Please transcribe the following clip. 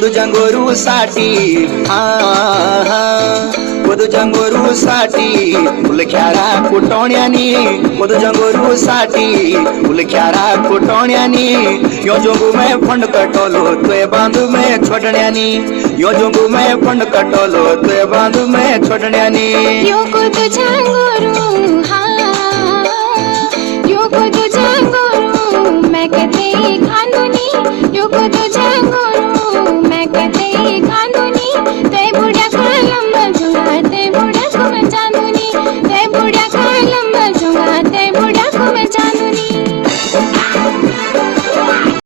तुझ्या गोरू साठी तुझ्या गोरू साठी उलख्यारा कुटोण्यानी तुझ्या गोरू साठी उलख्यारा कुटोण्यानी यो जोगू मैं फंड कटोलो तुए बांधू में छोड़ण्यानी यो जोगू मैं फंड कटोलो तुए बांधू में छोड़ण्यानी यो को तुझ्या गोरू